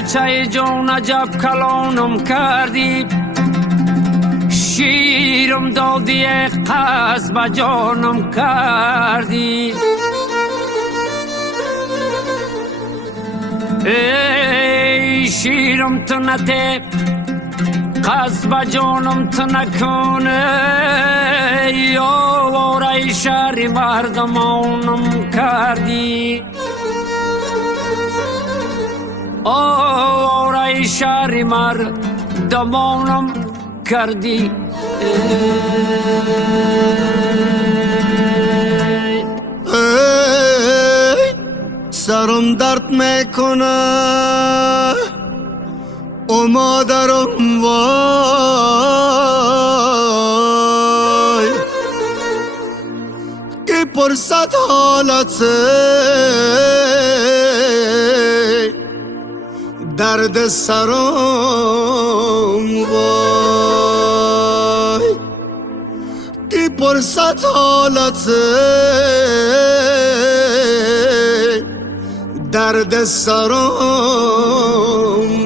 چای جون عجب کلانم کردی شیرم دادی قصب جانم کردی ای شیرم تو نته قصب جانم تو نکنه یا وارای شهر مردمانم کردی آرای شهر مردمانم کردی سرم درد میکنه او مادرم وای که پرسد حالت درد سرم وای که پرسد حالت درد سرم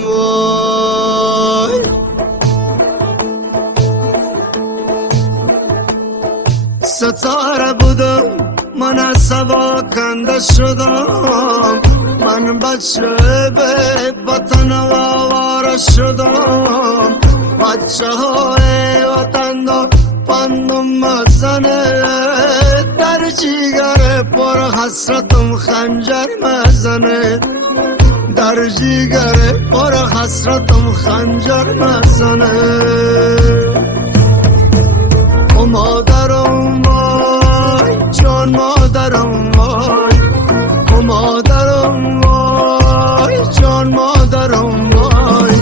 وای ستاره بودم من از سوا کنده شدم من بچه به وطن آواره شدم بچه های وطن دار پندم مزنه در جیگر پر حسرتم خنجر مزنه در جیگر پر حسرتم خنجر مزنه او مادرم وای جان مادرم وای او مادرم وای جان مادرم وای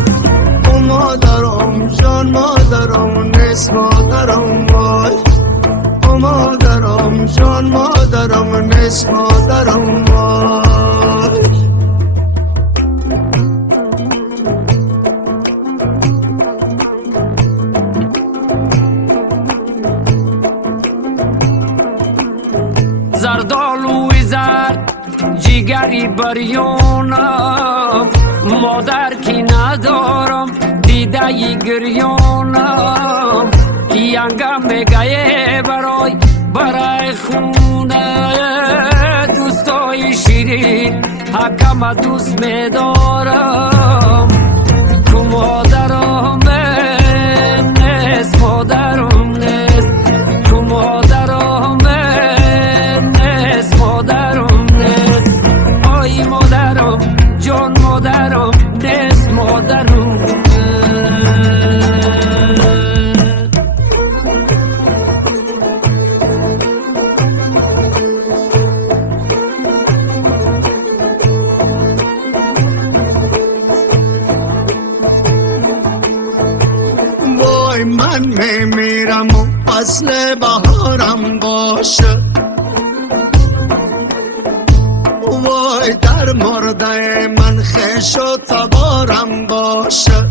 او مادرم جان مادرم نیست مادرم وای او مادرم جان مادرم نیست مادرم وای زردالوی زرد جیگری بریانم مادر کی ندارم دیده گریانم ینگم میگه برای خونه دوستای شیرین حکم دوست میدارم تو مادرم نیست مادرم نیست تو مادرم نیست مادرم نیست آی مادرم جان مادرم نیست مادرم وای من میمیرم و فصل بهارم باشه وای در مرده من خیش و تبارم باشه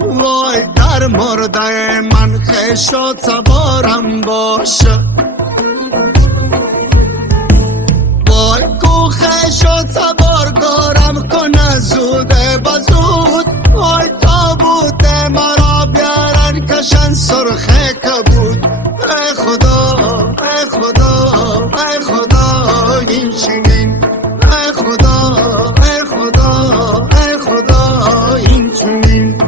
وای در مرده من خیش و تبارم باشه وای کو خیش و تبار کارم کنه زوده بزود وای تابوت مرا بیارن کشن سرخه کبود ای خدا ای خدا ای خدا این چنین ای خدا ای خدا ای خدا این چنین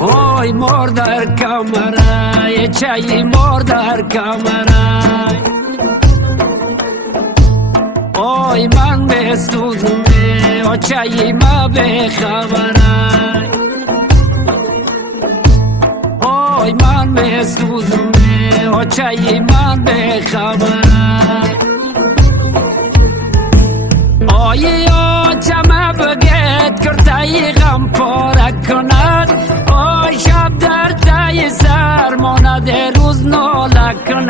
وای مردر کمره چای مردر کمره وای من بسوزم چای ما بخبره وای من بسوزم چای من بخبره آیا چمه بگید کرتای غم پاره کند آی شب در تای سر ماند روز ناله کند